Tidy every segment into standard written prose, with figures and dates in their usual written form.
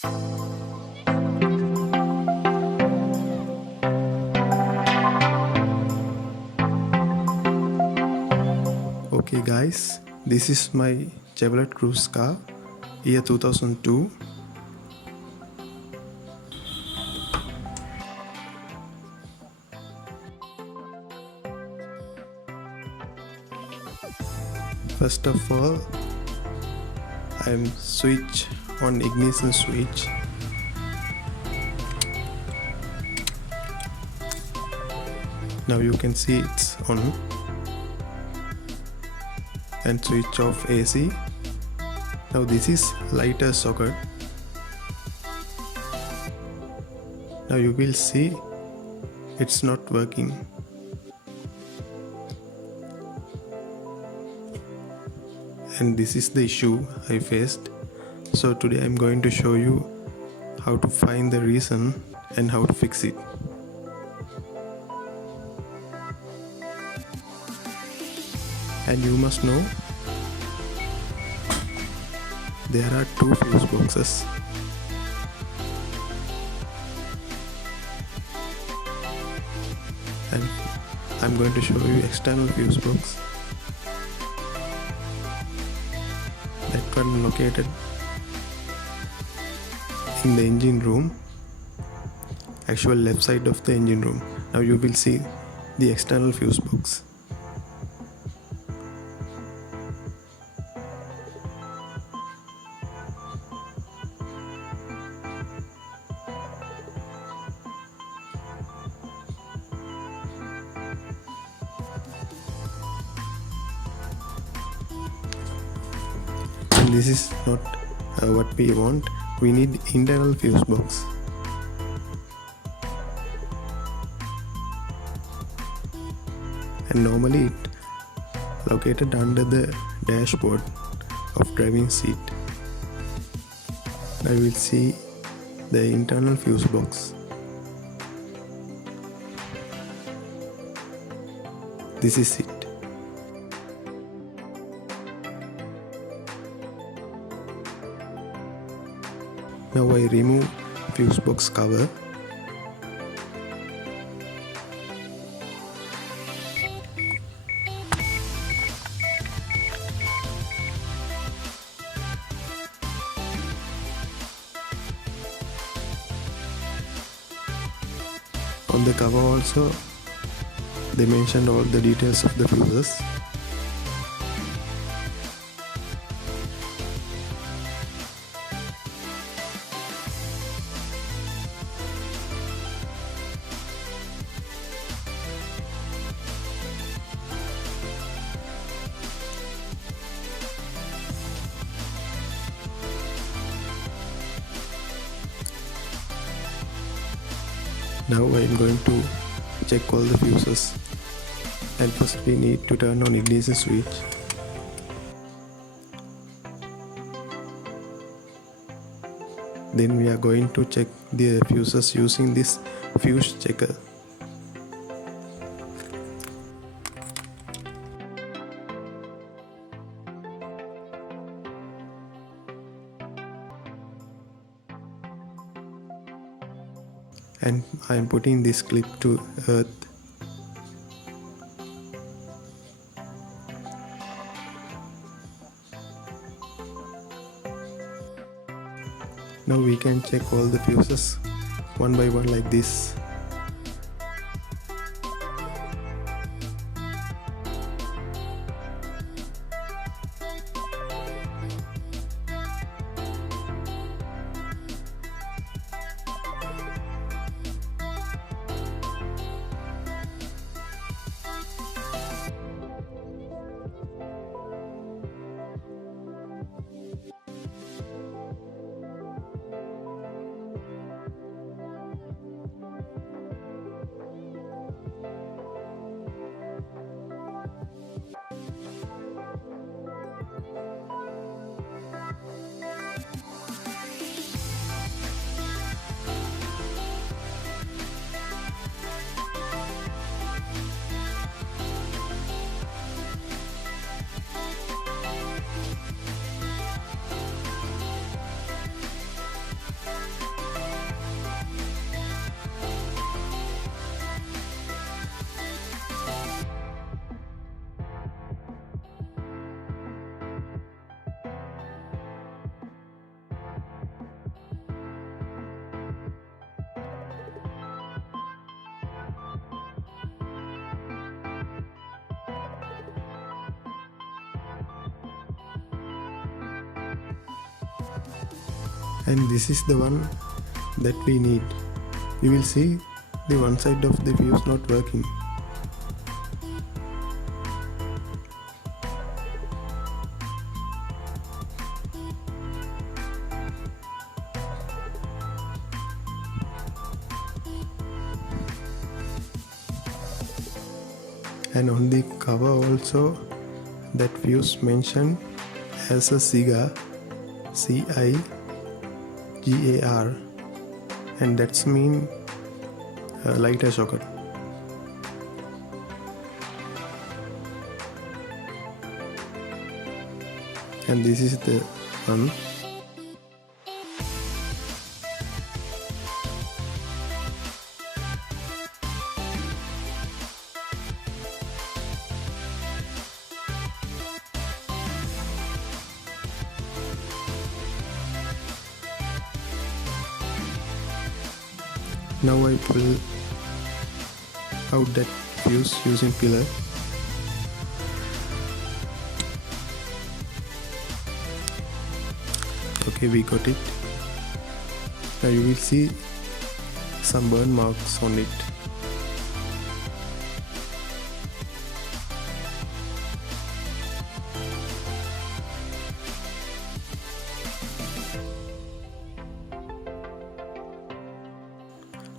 Okay guys, this is my Chevrolet Cruze car, year 2002. First of all, I am switch on ignition switch. Now you can see it's on. And switch off AC. Now this is lighter socket. Now you will see it's not working. And this is the issue I faced. So today I'm going to show you how to find the reason and how to fix it. And you must know there are two fuse boxes. And I'm going to show you external fuse box. That one located in the engine room, actual left side of the engine room. Now you will see the external fuse box. And this is not what we want. We need internal fuse box. And normally it located under the dashboard of driving seat. I will see the internal fuse box. This is it. Now I remove fuse box cover. On the cover also they mentioned all the details of the fuses. Now I am going to check all the fuses, and first we need to turn on ignition switch. Then we are going to check the fuses using this fuse checker. And I am putting this clip to earth. Now we can check all the fuses one by one like this. and this is the one that we need. You will see the one side of the fuse not working. And on the cover also that fuse mentioned as a cigar, CIGAR, and that's mean lighter socket. And this is the one. Now I pull out that fuse using pillar. Okay, we got it. Now you will see some burn marks on it.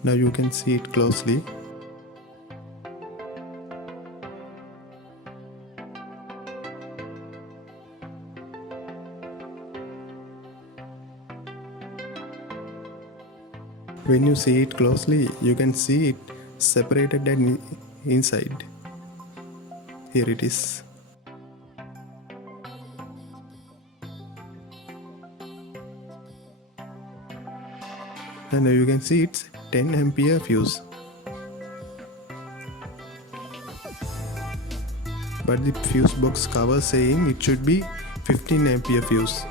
Now you can see it closely. When you see it closely, you can see it separated and inside. Here it is. And now you can see it's 10 ampere fuse. But the fuse box cover saying it should be 15 ampere fuse.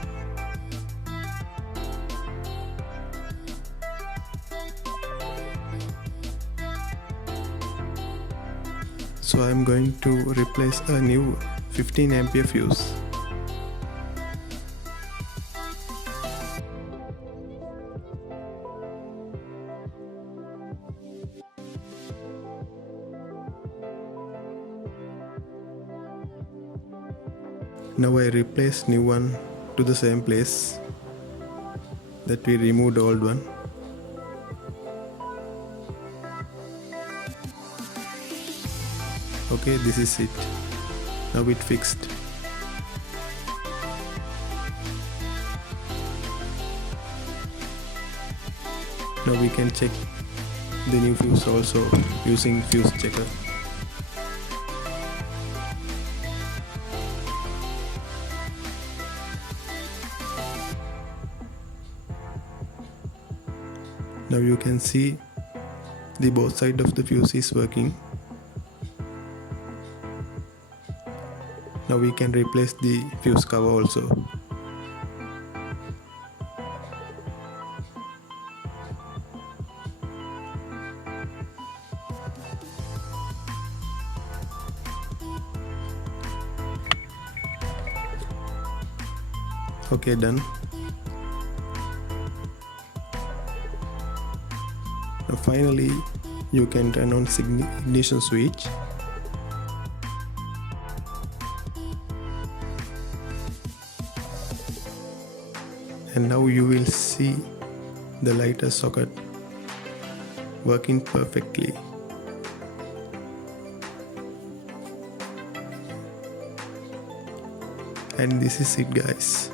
So I am going to replace a new 15 ampere fuse. Now I replace new one to the same place that we removed old one. Okay, this is it. Now it fixed. Now we can check the new fuse also using fuse checker. Now you can see the both side of the fuse is working. Now we can replace the fuse cover also. Okay, done. Now finally you can turn on ignition switch. And now you will see the lighter socket working perfectly. And this is it, guys.